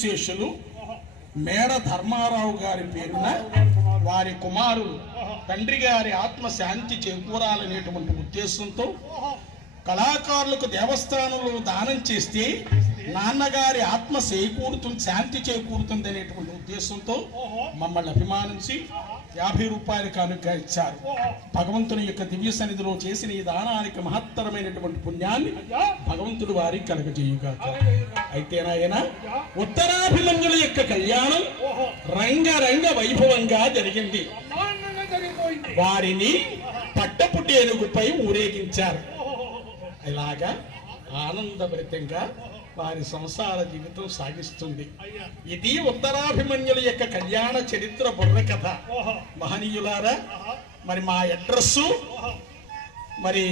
కీర్తిశేషులు మేడ ధర్మారావు గారి పేరున వారి కుమారులు తండ్రి గారి ఆత్మ శాంతి చేకూరాలనేటువంటి ఉద్దేశంతో కళాకారులకు దేవస్థానంలో దానం చేస్తే నాన్నగారి ఆత్మ చేకూరుతుంది, శాంతి చేకూరుతుంది అనేటువంటి ఉద్దేశంతో మమ్మల్ని అభిమానించి 50 రూపాయలు కానుక ఇచ్చారు. భగవంతుని యొక్క దివ్య సన్నిధిలో చేసిన ఈ దానానికి మహత్తరమైనటువంటి పుణ్యాన్ని భగవంతుడు వారికి కలగజేయుగాక. అయితే నాయన ఉత్తరాభిమన్యుల యొక్క కళ్యాణం రంగరంగ వైభవంగా జరిగింది. వారిని పట్టపుటేనుగుపై ఊరేగించారు. ఇలాగా ఆనందభరితంగా వారి సంసార జీవితం సాగిస్తుంది. ఇది ఉత్తరాభిమన్యుల యొక్క కళ్యాణ చరిత్ర బుర్ర కథ. మహనీయులారా, మరి మా అడ్రస్సు మరి